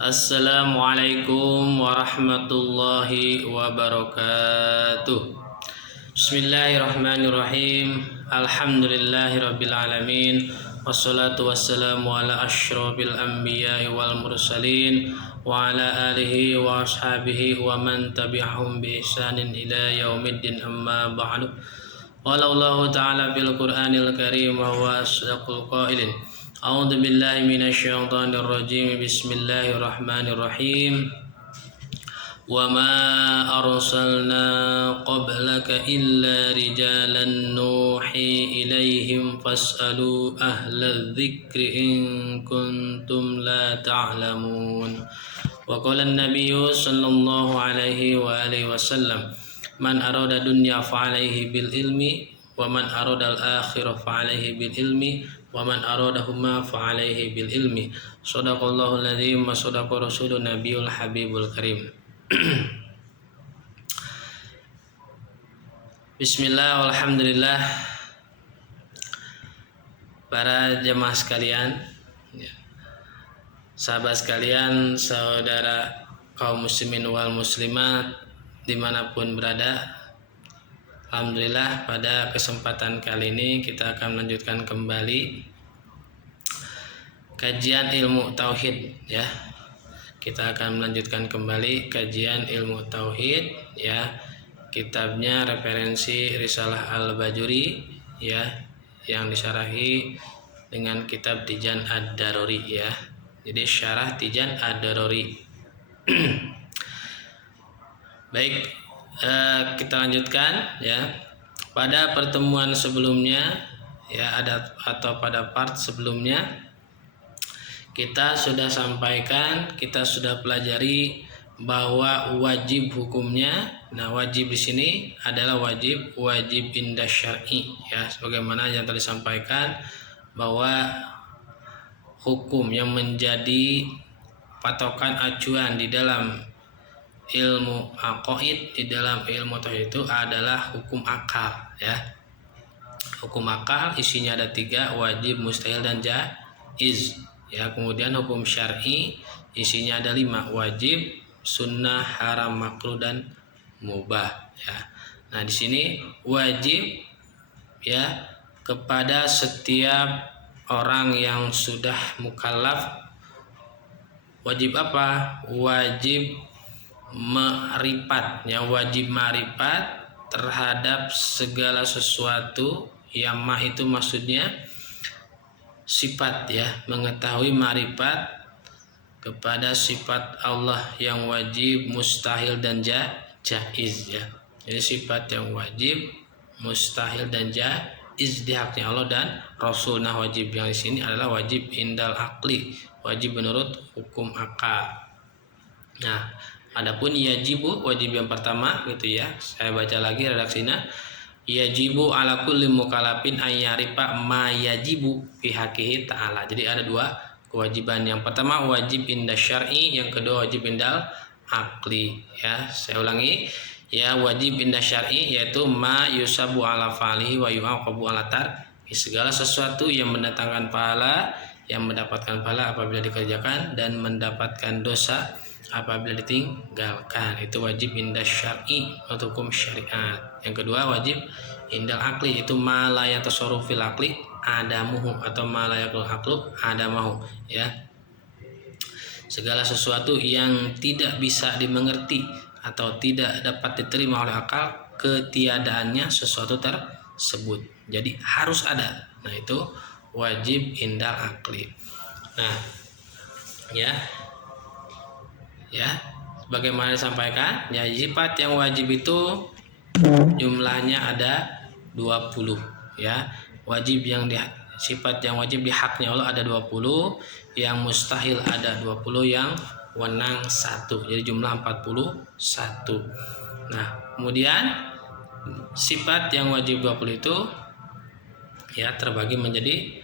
Assalamualaikum warahmatullahi wabarakatuh. Bismillahirrahmanirrahim. Alhamdulillahirabbil alamin. Wassalatu wassalamu ala asyrofil anbiya'i wal mursalin wa ala alihi wa ashabihi wa man tabi'ahum bi ihsanin ila yaumiddin, amma ba'du. Qala Allah ta'ala fil Qur'anil Karim wa huwa asdaqul qailin. A'udzu billahi minasyaitonir rajim. Bismillahirrahmanirrahim. Wa ma arsalna qablaka illa rijalan nuhi ilaihim fas'alu ahlal dzikri in kuntum la ta'lamun. Wa qala an-nabiyyu sallallahu alaihi wa alihi wasallam, man arada dunya fa alaihi bil ilmi wa man arada al-akhirah fa alaihi bil ilmi wa man aradahuma fa alaihi bil ilmi. Shadaqallahul adzim wa shadaqa rasulun nabiyul habibul karim. Bismillah, alhamdulillah. Para jemaah sekalian, sahabat sekalian, saudara kaum muslimin wal muslimat dimanapun berada, alhamdulillah pada kesempatan kali ini kita akan melanjutkan kembali kajian ilmu tauhid ya. Kita akan melanjutkan kembali kajian ilmu tauhid ya. Kitabnya referensi Risalah Al-Bajuri ya, yang disyarahi dengan kitab Tijan Ad-Daruri ya. Jadi syarah Tijan Ad-Daruri. Baik, kita lanjutkan ya. Pada pertemuan sebelumnya ya, atau pada part sebelumnya kita sudah sampaikan, kita sudah pelajari bahwa wajib hukumnya. Nah, wajib di sini adalah wajib indah syar'i ya, sebagaimana yang tadi sampaikan bahwa hukum yang menjadi patokan acuan di dalam ilmu aqaid, di dalam ilmu tauhid itu adalah hukum akal ya. Hukum akal isinya ada 3, wajib, mustahil, dan jaiz ya. Kemudian hukum syar'i isinya ada 5, wajib, sunnah, haram, makruh, dan mubah ya. Nah, di sini wajib ya kepada setiap orang yang sudah mukallaf. Wajib apa? Wajib ma'rifat ya, wajib ma'rifat terhadap segala sesuatu yang ma itu maksudnya sifat ya, mengetahui ma'rifat kepada sifat Allah yang wajib, mustahil, dan jaiz ya. Jadi sifat yang wajib, mustahil, dan jaiz di haknya Allah dan Rasul. Nah, wajib yang di sini adalah wajib indal akli, wajib menurut hukum akal. Nah, adapun yajibu, wajib yang pertama gitu ya. Saya baca lagi redaksinya. Yajibu ala kulli mukallafin ayyarifa ma yajibu fi haqqihi ta'ala. Jadi ada 2 kewajiban. Yang pertama wajib indah syar'i, yang kedua wajib indal akli ya. Saya ulangi ya, wajib indah syar'i yaitu ma yusabu ala fa'lihi wa yu'aqabu ala tarki, segala sesuatu yang mendatangkan pahala, yang mendapatkan pahala apabila dikerjakan, dan mendapatkan dosa apabila ditinggalkan. Itu wajib indah syar'i untuk hukum syariat. Yang kedua wajib indal akli, itu ma la yatasarrafu fil akli adamuhu atau ma la yakul aklu adamahu ya. Segala sesuatu yang tidak bisa dimengerti atau tidak dapat diterima oleh akal, ketiadaannya sesuatu tersebut. Jadi harus ada. Nah, itu wajib indal akli. Nah, ya, bagaimana disampaikan ya, sifat yang wajib itu jumlahnya ada 20 ya. Wajib yang sifat yang wajib di haknya Allah ada 20, yang mustahil ada 20, yang wenang 1. Jadi jumlah 41. Nah, kemudian sifat yang wajib 20 itu ya terbagi menjadi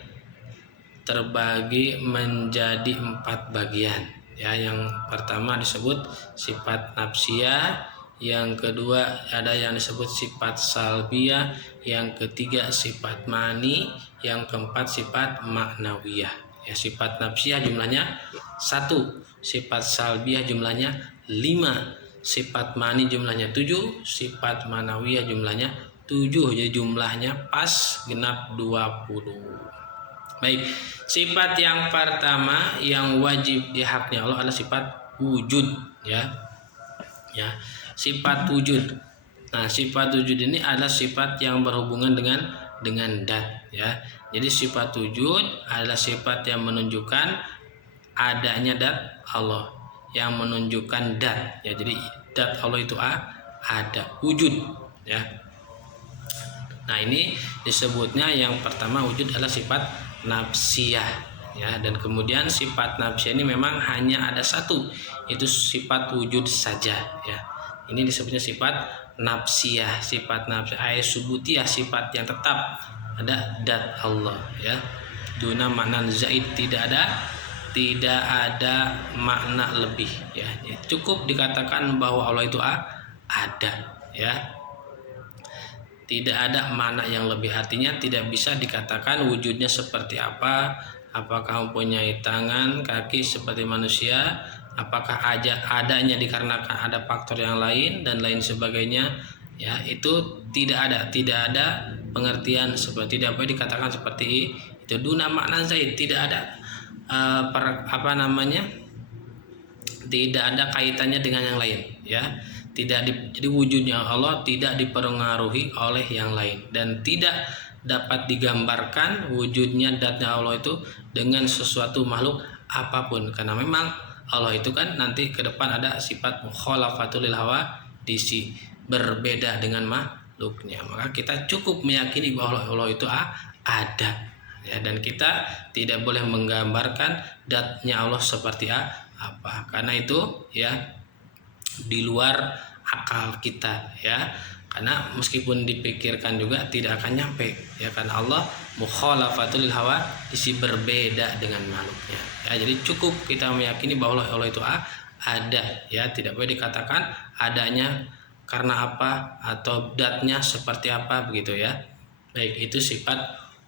4 bagian ya. Yang pertama disebut sifat nafsiyah, yang kedua ada yang disebut sifat salbiyah, yang ketiga sifat mani, yang keempat sifat maknawiyah Ya, sifat nafsiyah jumlahnya 1, sifat salbiyah jumlahnya 5, sifat mani jumlahnya 7, sifat manawiyah jumlahnya 7. Jadi jumlahnya pas genap 20. Baik, sifat yang pertama yang wajib di haknya Allah adalah sifat wujud, ya. Ya, sifat wujud. Nah, sifat wujud ini adalah sifat yang berhubungan dengan dat, ya. Jadi sifat wujud adalah sifat yang menunjukkan adanya dat Allah, yang menunjukkan dat, ya. Jadi dat Allah itu ada, wujud, ya. Nah, ini disebutnya yang pertama wujud adalah sifat nafsiyah, ya. Dan kemudian sifat nafsiyah ini memang hanya ada satu, itu sifat wujud saja, ya. Ini disebutnya sifat nafsiyah. Sifat nafsiyah subutiyah, sifat yang tetap, ada dat Allah, ya. Duna makna zaid, tidak ada makna lebih, ya. Cukup dikatakan bahwa Allah itu ada, ya. Tidak ada makna yang lebih, artinya tidak bisa dikatakan wujudnya seperti apa, apakah mempunyai tangan, kaki seperti manusia, apakah adanya dikarenakan ada faktor yang lain dan lain sebagainya, ya. Itu tidak ada pengertian seperti, tidak boleh dikatakan seperti itu. Duna makna zaid, tidak ada tidak ada kaitannya dengan yang lain, ya. Jadi wujudnya Allah tidak dipengaruhi oleh yang lain, dan tidak dapat digambarkan wujudnya datnya Allah itu dengan sesuatu makhluk apapun, karena memang Allah itu kan nanti ke depan ada sifat mukhalafatul lil hawadisi, berbeda dengan makhluknya. Maka kita cukup meyakini bahwa Allah itu ada, ya, dan kita tidak boleh menggambarkan datnya Allah seperti apa, karena itu, ya, di luar akal kita, ya. Karena meskipun dipikirkan juga tidak akan nyampe, ya, karena Allah mukhalafatul lil hawa, isi berbeda dengan makhluknya, ya. Jadi cukup kita meyakini bahwa Allah itu ada, ya. Tidak boleh dikatakan adanya karena apa atau datnya seperti apa, begitu, ya. Baik, itu sifat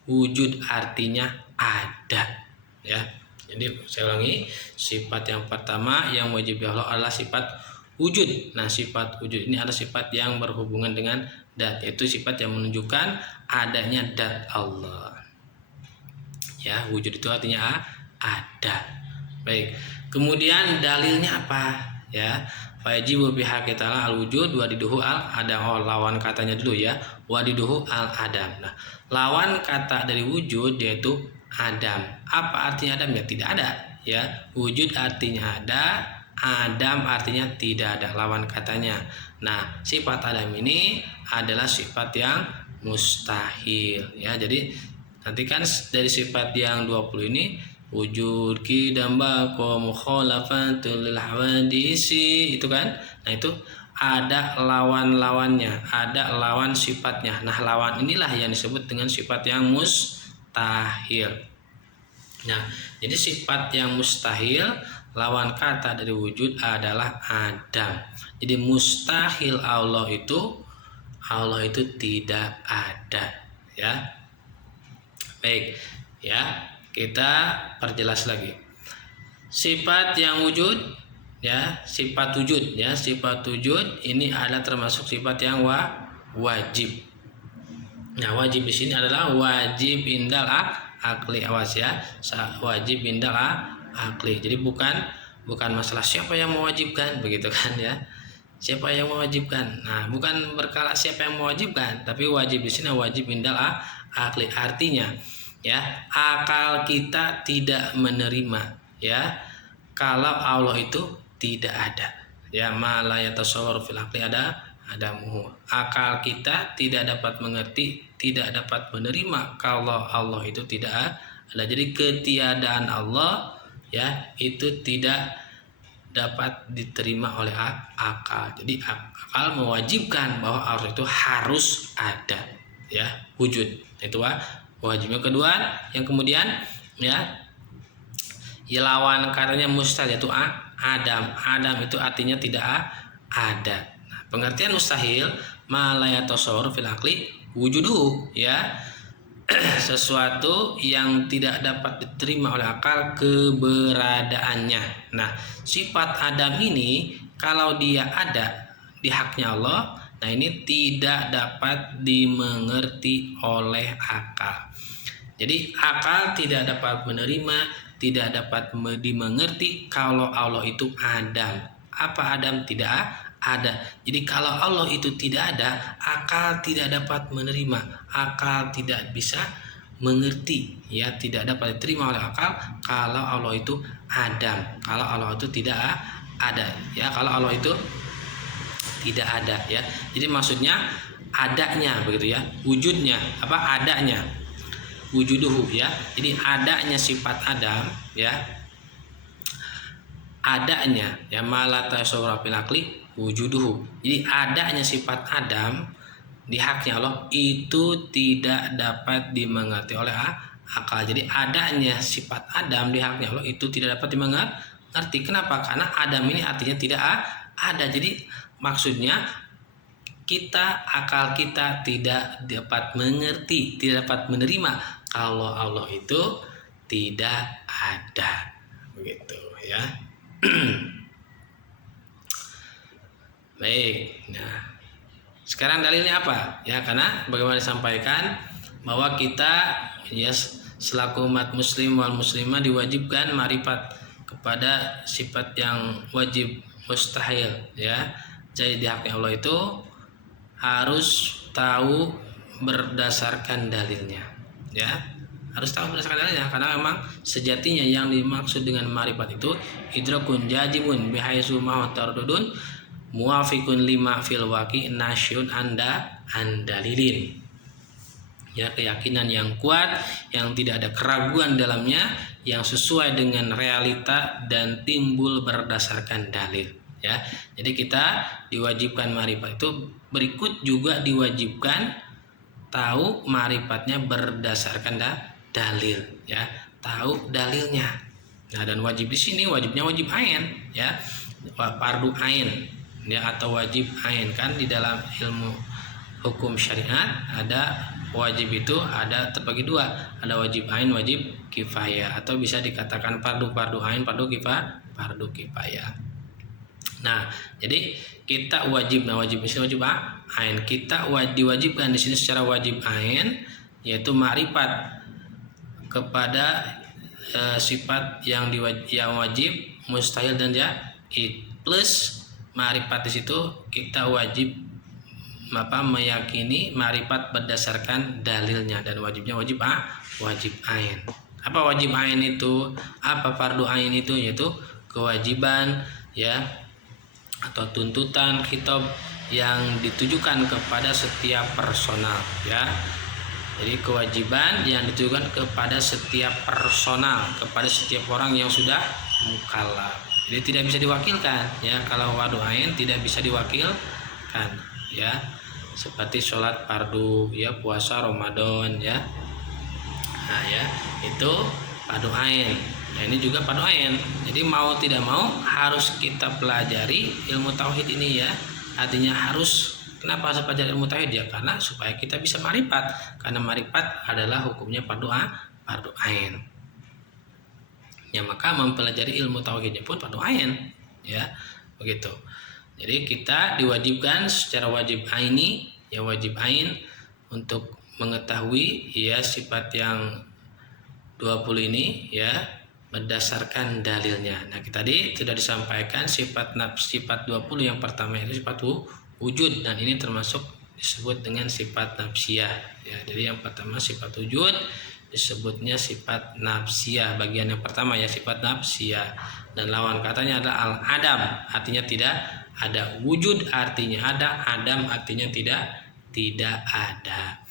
wujud, artinya ada, ya. Jadi saya ulangi, sifat yang pertama yang wajib Allah adalah sifat wujud. Nah, sifat wujud ini adalah sifat yang berhubungan dengan dat, yaitu sifat yang menunjukkan adanya dat Allah, ya. Wujud itu artinya ada. Baik, kemudian dalilnya apa, ya? Fajibu bihaqqi ta'ala al-wujud wadiduhu al-adam. Oh, lawan katanya dulu, ya. Wadiduhu al-adam. Nah, lawan kata dari wujud yaitu adam. Apa artinya adam? Ya, tidak ada, ya. Wujud artinya ada, adam artinya tidak ada, lawan katanya. Nah, sifat adam ini adalah sifat yang mustahil, ya. Jadi nanti kan dari sifat yang 20 ini, wujud qidam baqa mukhalafatul lil hawadisi, itu kan. Nah, itu ada lawan-lawannya, ada lawan sifatnya. Nah, lawan inilah yang disebut dengan sifat yang mustahil. Nah, jadi sifat yang mustahil, lawan kata dari wujud adalah adam. Jadi mustahil Allah itu tidak ada, ya. Baik, ya, kita perjelas lagi. Sifat yang wujud, ya, sifat wujud, ya, sifat wujud ini adalah termasuk sifat yang wajib. Nah, wajib di sini adalah wajib indal akli, awas, ya, wajib indal akli. Jadi bukan masalah siapa yang mewajibkan, begitu kan, ya. Siapa yang mewajibkan? Nah, bukan berkala siapa yang mewajibkan, tapi wajib di sini wajib indal akli. Artinya, ya, akal kita tidak menerima, ya, kalau Allah itu tidak ada, ya. Ma la yatasawwaru fil akli adamuhu. Akal kita tidak dapat mengerti, tidak dapat menerima kalau Allah itu tidak ada. Jadi ketiadaan Allah, ya, itu tidak dapat diterima oleh akal. Jadi akal mewajibkan bahwa Allah itu harus ada, ya, wujud. Itu wajibnya. Kedua, yang kemudian, ya, lawan katanya mustahil, yaitu adam. Adam itu artinya tidak ada. Nah, pengertian mustahil, ma la yatasawwaru fil aqli wujuduhu, ya. sesuatu yang tidak dapat diterima oleh akal keberadaannya. Nah, sifat Adam ini kalau dia ada di haknya Allah, nah ini tidak dapat dimengerti oleh akal. Jadi akal tidak dapat menerima, tidak dapat dimengerti kalau Allah itu Adam. Apa Adam? Tidak ada. Jadi kalau Allah itu tidak ada, akal tidak dapat menerima, akal tidak bisa mengerti, ya, tidak dapat diterima oleh akal kalau Allah itu Adam, kalau Allah itu tidak ada, ya, kalau Allah itu tidak ada, ya. Jadi maksudnya adanya begitu, ya, wujudnya apa, adanya, wujuduhu, ya. Jadi adanya sifat Adam, ya, adanya, ya, malata sawrafil akli wujuduhu. Jadi adanya sifat Adam di haknya Allah itu tidak dapat dimengerti oleh akal. Jadi adanya sifat Adam di haknya Allah itu tidak dapat dimengerti. Kenapa? Karena Adam ini artinya tidak ada. Jadi maksudnya akal kita tidak dapat mengerti, tidak dapat menerima kalau Allah itu tidak ada. Begitu, ya. Baik. Nah, sekarang dalilnya apa? Ya, karena bagaimana disampaikan bahwa kita, ya, selaku umat muslim wal muslimah diwajibkan ma'rifat kepada sifat yang wajib mustahil, ya. Jadi di haknya Allah itu harus tahu berdasarkan dalilnya, ya. Harus tahu berdasarkan dalilnya, karena memang sejatinya yang dimaksud dengan ma'rifat itu idrakun jajibun bihaitsu ma tardudun muwafiqun lima fil waqi nasyun andalilin, ya, keyakinan yang kuat yang tidak ada keraguan dalamnya, yang sesuai dengan realita dan timbul berdasarkan dalil, ya. Jadi kita diwajibkan ma'rifat itu, berikut juga diwajibkan tahu ma'rifatnya berdasarkan dalil, ya, tahu dalilnya. Nah, dan wajib di sini wajibnya wajib ain, ya, fardu ain, ya, atau wajib ain. Kan di dalam ilmu hukum syariat ada wajib itu ada terbagi dua, ada wajib ain, wajib kifayah, atau bisa dikatakan fardu ain, fardu kifayah. Nah, jadi kita wajib, wajib di sini wajib ain. Kita diwajibkan di sini secara wajib ain, yaitu ma'rifat kepada sifat yang wajib, mustahil dan jaid, plus ma'rifat di situ kita wajib meyakini ma'rifat berdasarkan dalilnya, dan wajibnya wajib ain. Apa wajib ain itu? Apa fardu ain itu? Yaitu kewajiban, ya, atau tuntutan khitab yang ditujukan kepada setiap personal, ya. Jadi kewajiban yang ditujukan kepada setiap personal, kepada setiap orang yang sudah mukallaf. Jadi tidak bisa diwakilkan, ya. Kalau fardu ain tidak bisa diwakilkan, ya. Seperti sholat fardu, ya, puasa Ramadan, ya. Nah, ya, itu fardu ain. Nah, ini juga fardu ain. Jadi mau tidak mau harus kita pelajari ilmu tauhid ini, ya. Artinya harus. Kenapa harus belajar ilmu tauhid? Ya, karena supaya kita bisa ma'rifat. Karena ma'rifat adalah hukumnya fardu ain. Ya, maka mempelajari ilmu tauhidnya pun fardu ain, ya, begitu. Jadi kita diwajibkan secara wajib aini, ya, wajib ain untuk mengetahui, ya, sifat yang 20 ini, ya, berdasarkan dalilnya. Nah, tadi sudah disampaikan sifat 20 yang pertama itu sifat wujud, dan ini termasuk disebut dengan sifat nafsiyah, ya. Jadi yang pertama sifat wujud disebutnya sifat nafsiyah, bagian yang pertama, ya, sifat nafsiyah, dan lawan katanya adalah al-adam, artinya tidak ada. Wujud artinya ada, adam artinya tidak ada.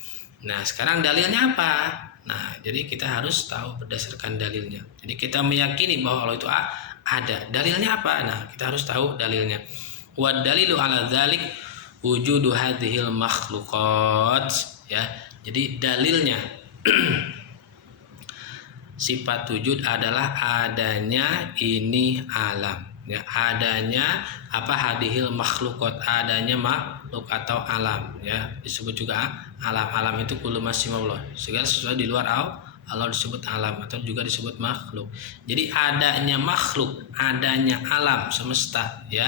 Nah, sekarang dalilnya apa? Nah, jadi kita harus tahu berdasarkan dalilnya. Jadi kita meyakini bahwa Allah itu ada. Dalilnya apa? Nah, kita harus tahu dalilnya. Wa dalilu ala dzalik wujudu hadhil makhluqat, ya. Jadi dalilnya sifat wujud adalah adanya ini alam, ya, adanya hadihil makhlukot, adanya makhluk atau alam, ya, disebut juga alam. Alam itu kullu masimullah, segala sesuatu di luar Allah disebut alam atau juga disebut makhluk. Jadi adanya makhluk, adanya alam semesta, ya,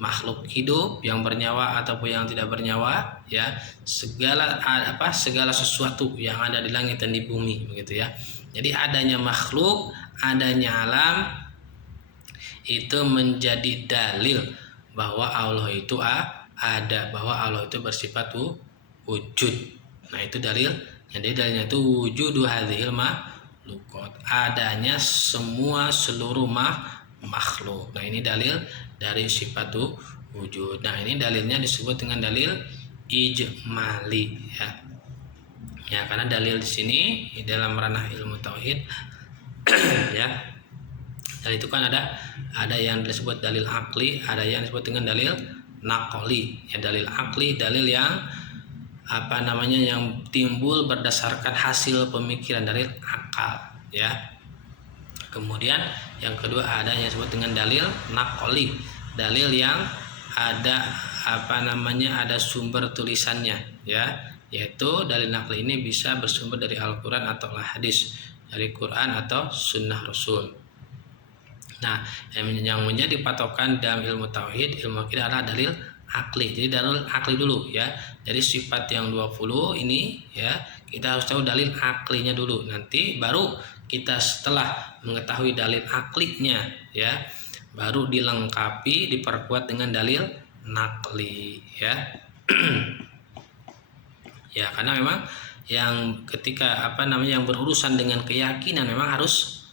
makhluk hidup yang bernyawa ataupun yang tidak bernyawa, ya, segala segala sesuatu yang ada di langit dan di bumi, begitu ya. Jadi adanya makhluk, adanya alam itu menjadi dalil bahwa Allah itu ada, bahwa Allah itu bersifat wujud. Nah, itu dalil. Jadi dalilnya itu wujudu hadhil makhlukot, adanya seluruh makhluk. Nah, ini dalil dari sifat wujud. Nah, ini dalilnya disebut dengan dalil ijmali, ya. Ya, karena dalil di sini di dalam ranah ilmu tauhid ya. Dan itu kan ada yang disebut dalil akli, ada yang disebut dengan dalil naqli. Ya, dalil akli, dalil yang yang timbul berdasarkan hasil pemikiran dari akal, ya. Kemudian yang kedua ada yang disebut dengan dalil naqli, dalil yang ada ada sumber tulisannya, ya, yaitu dalil naqli ini bisa bersumber dari Al-Qur'an atau hadis, dari Quran atau sunnah Rasul. Nah, yang menjadi patokan dalam ilmu tauhid, ilmu akidah adalah dalil akli. Jadi dalil akli dulu, ya. Jadi sifat yang 20 ini, ya, kita harus tahu dalil aklinya dulu. Nanti baru kita setelah mengetahui dalil aklinya, ya, baru dilengkapi, diperkuat dengan dalil naqli, ya. Ya, karena memang yang ketika yang berurusan dengan keyakinan memang harus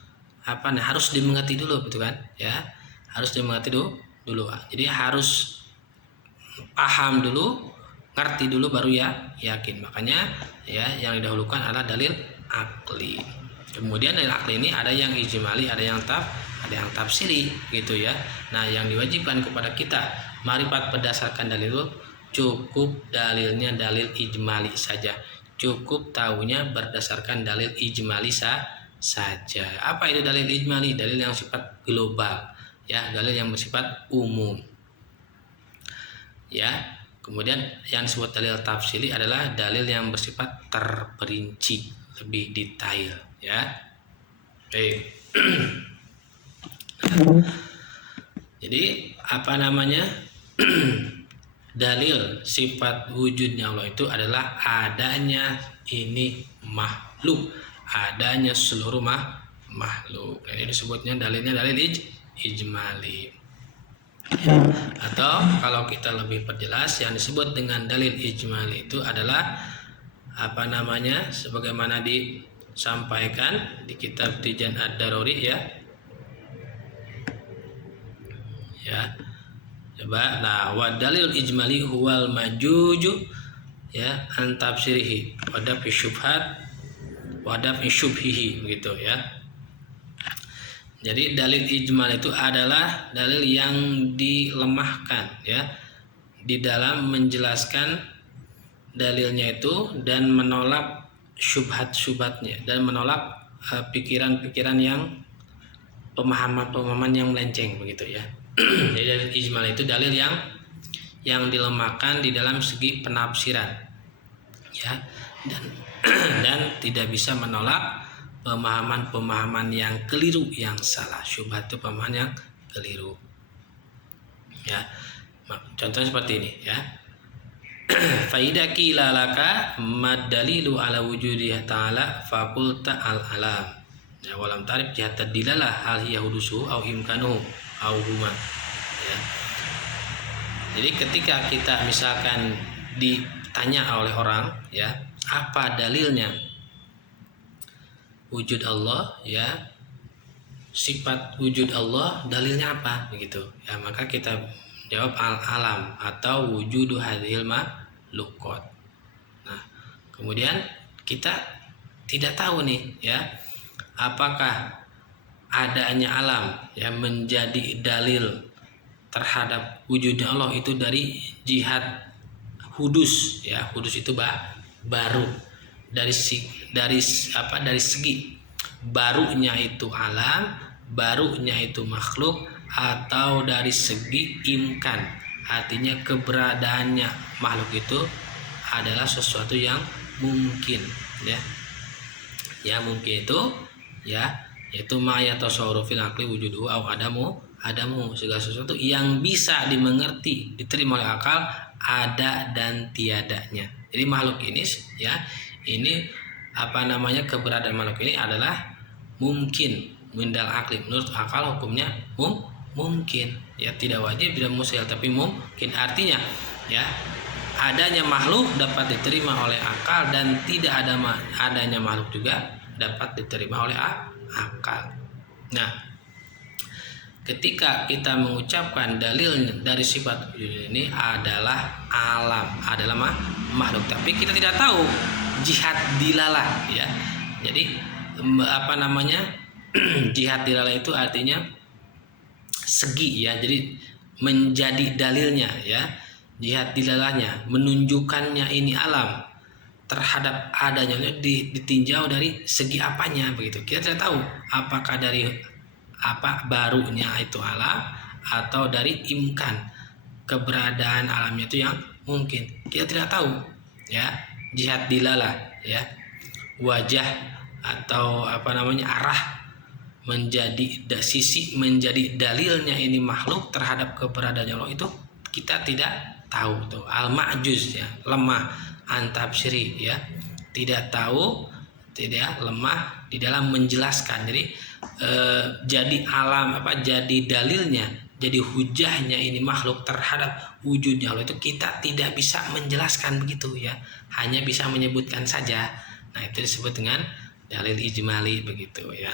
dimengerti dulu, gitu kan, ya. Harus dimengerti dulu. Jadi harus paham dulu, ngerti dulu, baru ya yakin. Makanya, ya, yang didahulukan adalah dalil akli. Kemudian dalil akli ini ada yang ijmali, ada yang tafsiri, gitu ya. Nah, yang diwajibkan kepada kita marifat berdasarkan dalil itu cukup dalilnya dalil ijmali saja. Cukup tahunya berdasarkan dalil ijmali saja. Apa itu dalil ijmali? Dalil yang sifat global, ya, dalil yang bersifat umum. Ya, kemudian yang disebut dalil tafsili adalah dalil yang bersifat terperinci, lebih detail, ya. Baik. Jadi dalil sifat wujudnya Allah itu adalah adanya ini makhluk, adanya seluruh makhluk. Ini disebutnya dalilnya dalil ijmali. Ya. Atau kalau kita lebih perjelas, yang disebut dengan dalil ijmali itu adalah sebagaimana disampaikan di kitab Tijan Ad-Daruri, ya. Ya. Coba, nah, wa dalil ijmali huwal majuju, ya, an tafsirihi wa dafi syubhat wa dafi syubhihi, begitu, ya. Jadi dalil ijmal itu adalah dalil yang dilemahkan, ya, di dalam menjelaskan dalilnya itu dan menolak syubhat-syubhatnya, dan menolak pikiran-pikiran yang pemahaman-pemahaman yang melenceng, begitu, ya. Jadi dalil ijmal itu dalil yang dilemahkan di dalam segi penafsiran, ya, dan tidak bisa menolak pemahaman-pemahaman yang keliru, yang salah. Syubhat itu pemahaman yang keliru, ya. Contohnya seperti ini, ya. Faida qila laka mad dalilu ala wujudihi ta'ala faqulta al alam, ya, walam tarif jihat dilalah hal hiya hudusu au imkanuhu au huma, ya. Jadi ketika kita misalkan ditanya oleh orang, ya, apa dalilnya wujud Allah, ya, sifat wujud Allah, dalilnya apa, begitu, ya, maka kita jawab al-alam atau wujudu hadhil makhlukot. Nah, kemudian kita tidak tahu nih, ya, apakah adanya alam yang menjadi dalil terhadap wujudnya Allah itu dari jihad hudus, ya. Hudus itu baru, dari segi barunya itu alam, barunya itu makhluk, atau dari segi imkan, artinya keberadaannya makhluk itu adalah sesuatu yang mungkin, ya. Yang mungkin itu, ya, yaitu ma yatasawwaru fil aqli wujuduhu au adamu segala sesuatu yang bisa dimengerti, diterima oleh akal, ada dan tiadanya. Jadi makhluk ini, ya, ini keberadaan makhluk ini adalah mungkin mindal akli, menurut akal hukumnya mungkin, ya, tidak wajib, tidak mustahil, tapi mungkin. Artinya, ya, adanya makhluk dapat diterima oleh akal dan tidak adanya makhluk juga dapat diterima oleh akal. Nah, ketika kita mengucapkan dalil dari sifat wujud ini adalah alam, adalah makhluk, tapi kita tidak tahu jihad dilalah, ya. Jadi jihad dilalah itu artinya segi, ya. Jadi menjadi dalilnya, ya. Jihad dilalahnya menunjukkannya ini alam terhadap adanya ditinjau dari segi apanya, begitu. Kita tidak tahu apakah dari barunya itu alam atau dari imkan, keberadaan alamnya itu yang mungkin. Kita tidak tahu, ya. Jihad dilalah, ya, wajah atau arah menjadi sisi menjadi dalilnya ini makhluk terhadap keberadaan Allah itu kita tidak tahu. Tuh al-ma'juz, ya, lemah antafsiri, ya, tidak tahu, tidak lemah di dalam menjelaskan. Jadi jadi jadi dalilnya, jadi hujahnya ini makhluk terhadap wujudnya Allah itu kita tidak bisa menjelaskan, begitu, ya, hanya bisa menyebutkan saja. Nah, itu disebut dengan dalil ijmali, begitu, ya.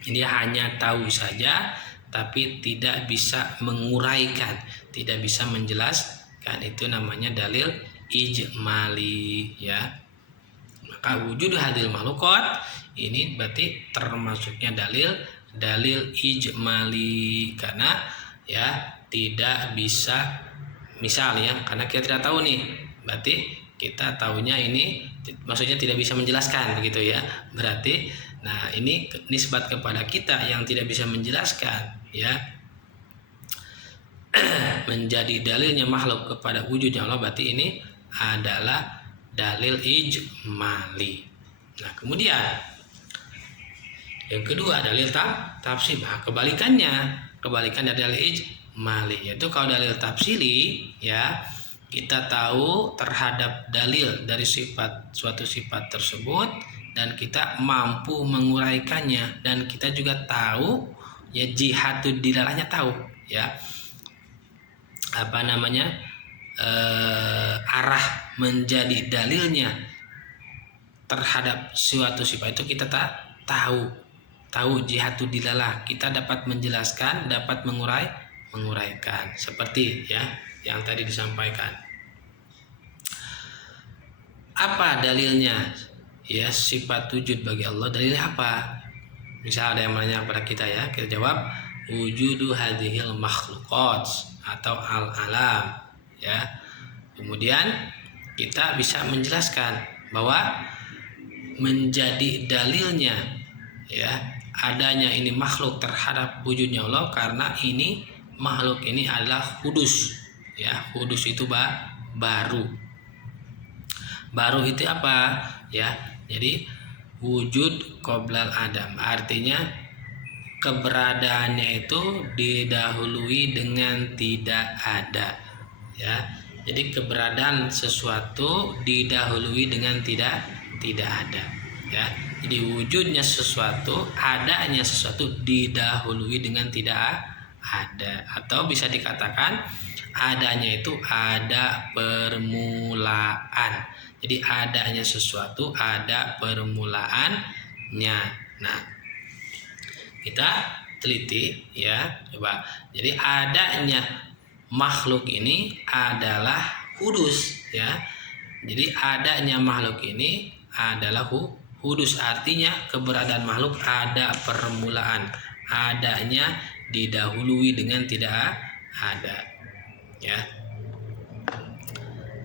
Ini hanya tahu saja tapi tidak bisa menguraikan, tidak bisa menjelaskan, itu namanya dalil ijmali, ya. Maka wujud hadil makhluqat ini berarti termasuknya dalil ijmali, karena, ya, tidak bisa, misal, ya, karena kita tidak tahu nih, berarti kita tahunya ini maksudnya tidak bisa menjelaskan, begitu, ya. Berarti, nah, ini nisbat kepada kita yang tidak bisa menjelaskan, ya, menjadi dalilnya makhluk kepada wujudnya Allah, berarti ini adalah dalil ijmali. Nah, kemudian yang kedua dalil tafsir. Nah, kebalikan dari dalil ijmali, yaitu kalau dalil tafsiri, ya, kita tahu terhadap dalil dari suatu sifat tersebut dan kita mampu menguraikannya, dan kita juga tahu, ya, jihadud dilalahnya, tahu, ya, arah menjadi dalilnya terhadap suatu sifat itu kita tahu jihadud dilalah, kita dapat menjelaskan, dapat menguraikan, seperti, ya, yang tadi disampaikan. Apa dalilnya, ya, sifat wujud bagi Allah? Dalilnya apa? Misal ada yang menanya kepada kita, ya, kita jawab wujudu hadhil makhluqat atau al-alam, ya. Kemudian kita bisa menjelaskan bahwa menjadi dalilnya, ya, adanya ini makhluk terhadap wujudnya Allah karena ini makhluk ini adalah hudus, ya. Hudus itu baru itu apa, ya? Jadi wujud qoblal adam, artinya keberadaannya itu didahului dengan tidak ada, ya. Jadi keberadaan sesuatu didahului dengan tidak ada, ya. Jadi wujudnya sesuatu, adanya sesuatu didahului dengan tidak ada, atau bisa dikatakan adanya itu ada permulaan. Jadi adanya sesuatu ada permulaannya. Nah, kita teliti, ya, coba. Jadi adanya makhluk ini adalah hudus, ya. Jadi adanya makhluk ini adalah hudus, artinya keberadaan makhluk ada permulaan, adanya didahului dengan tidak ada, ya.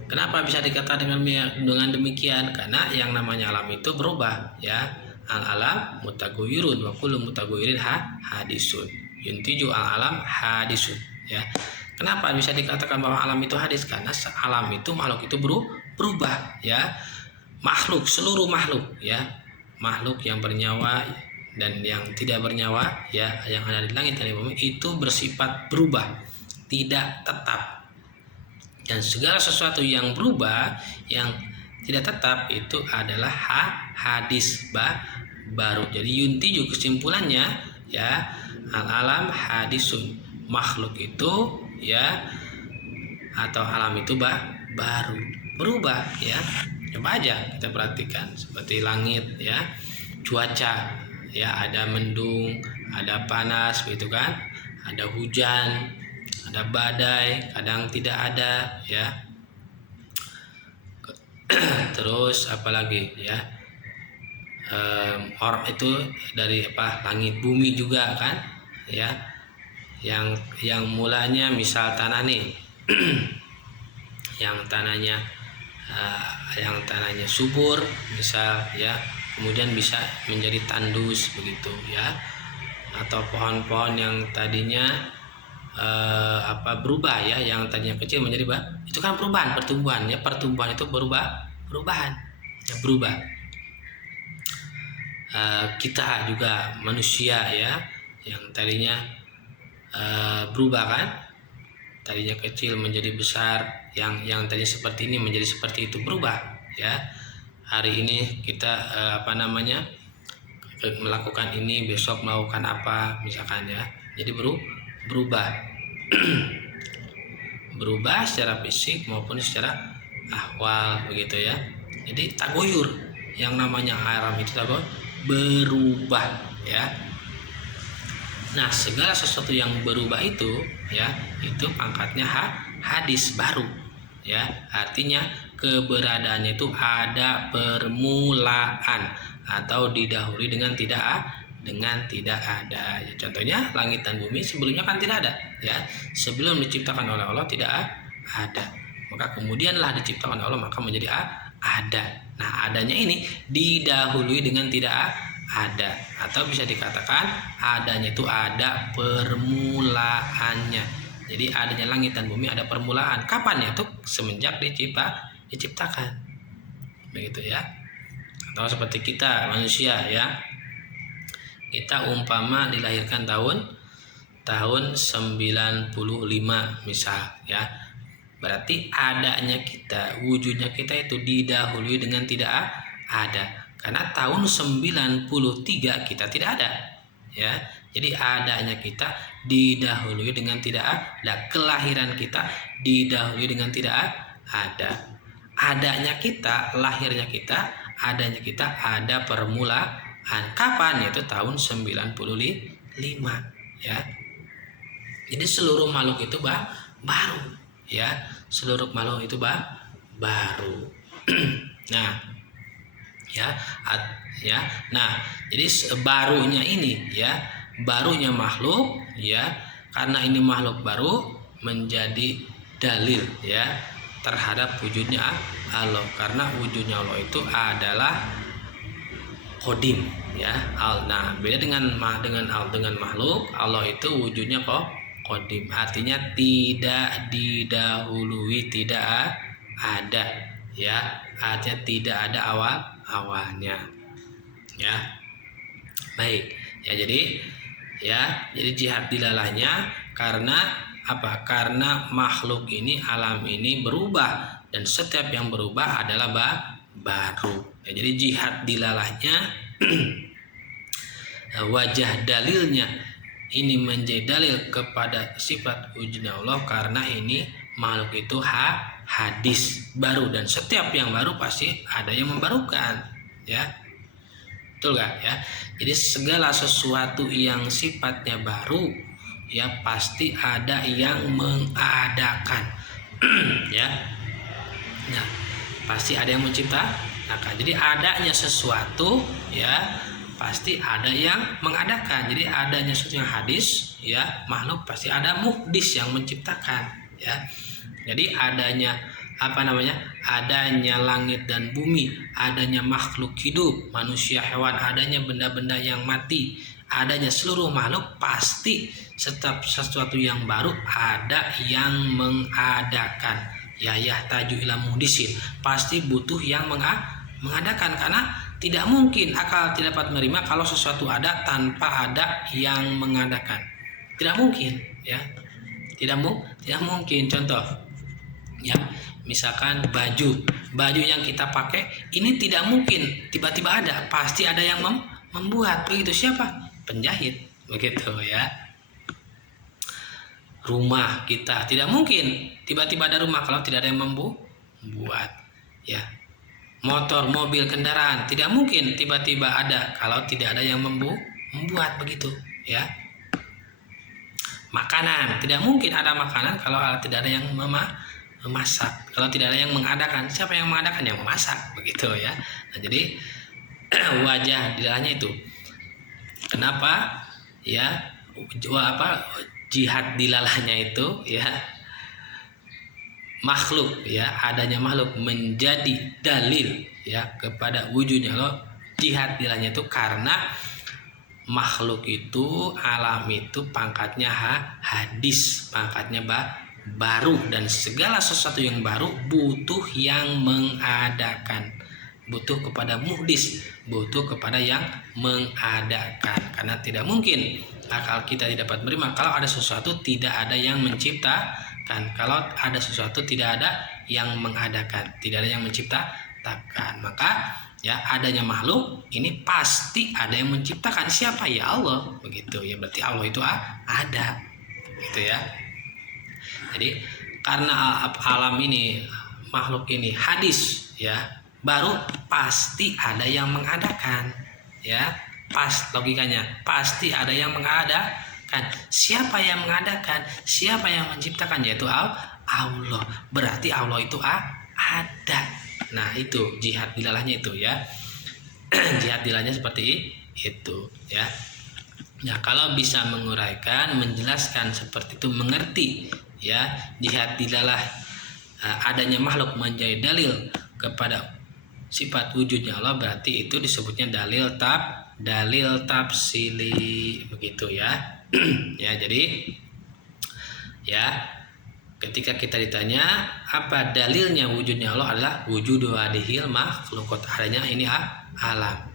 Kenapa bisa dikatakan dengan demikian? Karena yang namanya alam itu berubah, ya. Al-alam mutaghayyirun wa kullu mutaghayyirin hadisun. yuntiju al-alam hadisun, ya. Kenapa bisa dikatakan bahwa alam itu hadis? Karena alam itu, makhluk itu berubah, ya. Makhluk, seluruh makhluk, ya, makhluk yang bernyawa dan yang tidak bernyawa, ya, yang ada di langit dan di bumi itu bersifat berubah, tidak tetap. Dan segala sesuatu yang berubah, yang tidak tetap itu adalah hadis baru. Jadi yuntiju, kesimpulannya, ya, al-alam hadisun, makhluk itu, ya, atau alam itu baru, berubah, ya. Coba aja kita perhatikan seperti langit, ya, cuaca, ya, ada mendung, ada panas, begitu kan, ada hujan, ada badai, kadang tidak ada, ya. Terus apalagi, ya, itu dari langit, bumi juga kan, ya, yang mulanya misal tanah nih yang tanahnya subur misal, ya, kemudian bisa menjadi tandus begitu, ya, atau pohon-pohon yang tadinya berubah, ya, yang tadinya kecil menjadi itu kan perubahan, pertumbuhan, ya, pertumbuhan itu perubahan, ya, berubah. Kita juga manusia, ya, yang tadinya berubah kan, tadinya kecil menjadi besar, yang tadinya seperti ini menjadi seperti itu, berubah, ya. Hari ini kita melakukan ini, besok melakukan apa misalkan, ya, jadi berubah berubah secara fisik maupun secara ahwal begitu, ya. Jadi tagoyur, yang namanya alam itu berubah, ya. Nah, segala sesuatu yang berubah itu, ya, itu pangkatnya hadis baru, ya. Artinya keberadaannya itu ada permulaan atau didahului dengan tidak ada. Ya, contohnya langit dan bumi sebelumnya kan tidak ada, ya. Sebelum diciptakan oleh Allah tidak ada. Maka kemudianlah diciptakan Allah, maka menjadi ada. Nah, adanya ini didahului dengan tidak ada, atau bisa dikatakan adanya itu ada permulaannya. Jadi adanya langit dan bumi ada permulaan. Kapan ya? Itu semenjak diciptakan. Begitu, ya. Atau seperti kita manusia, ya. Kita umpama dilahirkan tahun 95 misal, ya. Berarti adanya kita, wujudnya kita itu didahului dengan tidak ada. Karena tahun 93 kita tidak ada, ya. Jadi adanya kita didahului dengan tidak ada. Kelahiran kita didahului dengan tidak ada. Adanya kita, lahirnya kita, adanya kita ada permulaan. Kapan? Yaitu tahun 95, ya. Jadi seluruh makhluk itu baru, ya. Seluruh makhluk itu baru. Nah, ya. Nah, jadi barunya ini, ya, barunya makhluk, ya, karena ini makhluk baru menjadi dalil, ya, terhadap wujudnya Allah. Karena wujudnya Allah itu adalah qadim, ya. Nah, beda dengan makhluk, Allah itu wujudnya qadim, artinya tidak didahului, tidak ada, ya, artinya tidak ada awalnya, ya. Baik, ya, jadi jihad dilalahnya karena apa? Karena makhluk ini, alam ini berubah, dan setiap yang berubah adalah baru. Ya, jadi jihad dilalahnya wajah dalilnya ini menjadi dalil kepada sifat wujudnya Allah, karena ini makhluk itu hadis baru, dan setiap yang baru pasti ada yang membarukan, ya. Betul gak, ya? Jadi segala sesuatu yang sifatnya baru, ya, pasti ada yang mengadakan. Ya. Nah, pasti ada yang menciptakan. Jadi adanya sesuatu, ya, pasti ada yang mengadakan. Jadi adanya sesuatu yang hadis, ya, makhluk pasti ada muhdis yang menciptakan, ya. Jadi adanya adanya langit dan bumi, adanya makhluk hidup, manusia, hewan, adanya benda-benda yang mati, adanya seluruh makhluk, pasti setiap sesuatu yang baru ada yang mengadakan. Ya yahtaju ila muhdisin, pasti butuh yang mengadakan, karena tidak mungkin akal tidak dapat menerima kalau sesuatu ada tanpa ada yang mengadakan. Tidak mungkin, ya. Tidak mungkin. Contoh, ya, misalkan baju yang kita pakai ini tidak mungkin tiba-tiba ada, pasti ada yang membuat. Begitu, siapa? Penjahit, begitu ya. Rumah kita tidak mungkin tiba-tiba ada rumah kalau tidak ada yang membuat, ya. Motor, mobil, kendaraan tidak mungkin tiba-tiba ada kalau tidak ada yang membuat, begitu ya. Makanan tidak mungkin ada makanan kalau tidak ada yang memasak, kalau tidak ada yang mengadakan. Siapa yang mengadakan? Yang memasak, begitu ya. Nah, jadi wajah dilalahnya itu kenapa ya, jihad dilalahnya itu ya, makhluk ya, adanya makhluk menjadi dalil ya kepada wujudnya Allah. Jihad dilalahnya itu karena makhluk itu, alam itu pangkatnya hadis, pangkatnya baru, dan segala sesuatu yang baru butuh yang mengadakan, butuh kepada muhdis, butuh kepada yang mengadakan. Karena tidak mungkin akal kita tidak dapat menerima kalau ada sesuatu tidak ada yang menciptakan, kalau ada sesuatu tidak ada yang mengadakan, tidak ada yang menciptakan. Maka ya, adanya makhluk ini pasti ada yang menciptakan. Siapa? Ya Allah, begitu ya. Berarti Allah itu ada, gitu ya. Jadi karena alam ini, makhluk ini hadis ya, baru pasti ada yang mengadakan ya. Pas logikanya, pasti ada yang mengadakan. Siapa yang mengadakan? Siapa yang menciptakan? Yaitu Allah. Berarti Allah itu ada. Nah, itu jihad dilalahnya itu ya. Jihad dilalahnya seperti itu ya. Nah, kalau bisa menguraikan, menjelaskan seperti itu, mengerti ya, jihad dilalah adanya makhluk menjadi dalil kepada sifat wujudnya Allah, berarti itu disebutnya dalil tafsili, begitu ya. Ya, jadi ya, ketika kita ditanya apa dalilnya wujudnya Allah, adalah wujudu hadhil makhluqat, adanya ini alam.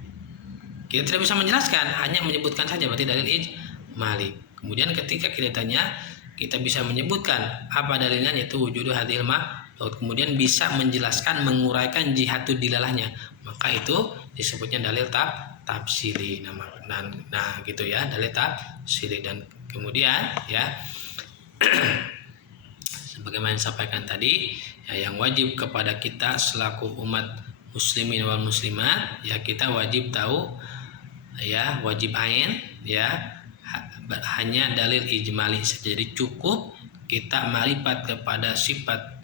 Kita tidak bisa menjelaskan, hanya menyebutkan saja, berarti dalil ijmali. Kemudian ketika kita tanya, kita bisa menyebutkan apa dalilnya, yaitu wujudu hadhil makhluqat. Kemudian bisa menjelaskan, menguraikan jihadu dilalahnya, maka itu disebutnya dalil tafsiri. Nah, gitu ya, dalil tafsiri. Dan kemudian ya sebagaimana disampaikan tadi ya, yang wajib kepada kita selaku umat muslimin wal muslimat ya, kita wajib tahu ya, wajib ain ya, hanya dalil ijmali saja. Jadi cukup kita marifat kepada sifat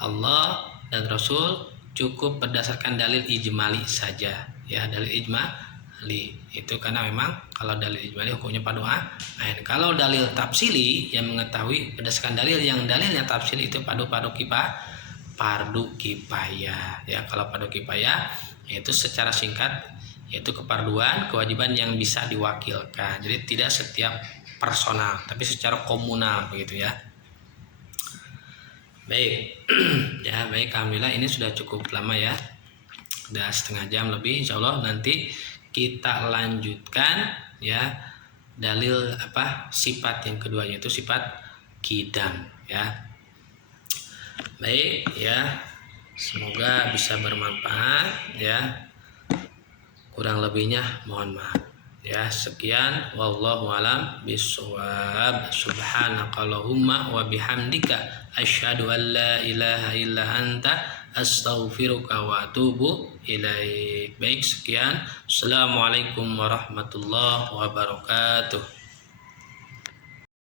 Allah dan Rasul, cukup berdasarkan dalil ijmali saja ya, dalil ijmali itu. Karena memang kalau dalil ijmali hukumnya fardu ain. Kalau dalil tafsili yang mengetahui berdasarkan dalil yang dalilnya tafsili itu fardu kifayah ya. Kalau fardu kifayah yaitu secara singkat yaitu kefarduan, kewajiban yang bisa diwakilkan. Jadi tidak setiap personal, tapi secara komunal, begitu ya. Baik. Ya, baik, alhamdulillah ini sudah cukup lama ya. Sudah setengah jam lebih. Insyaallah nanti kita lanjutkan ya dalil sifat yang kedua, yaitu sifat qidam ya. Baik ya, semoga bisa bermanfaat ya. Kurang lebihnya mohon maaf ya. Sekian, wallahu alam bishawab. Subhanakallahumma wa bihamdika asyhadu an la ilaha illa anta astaghfiruka wa atubu ilaik. Baik, sekian. Assalamualaikum warahmatullahi wabarakatuh.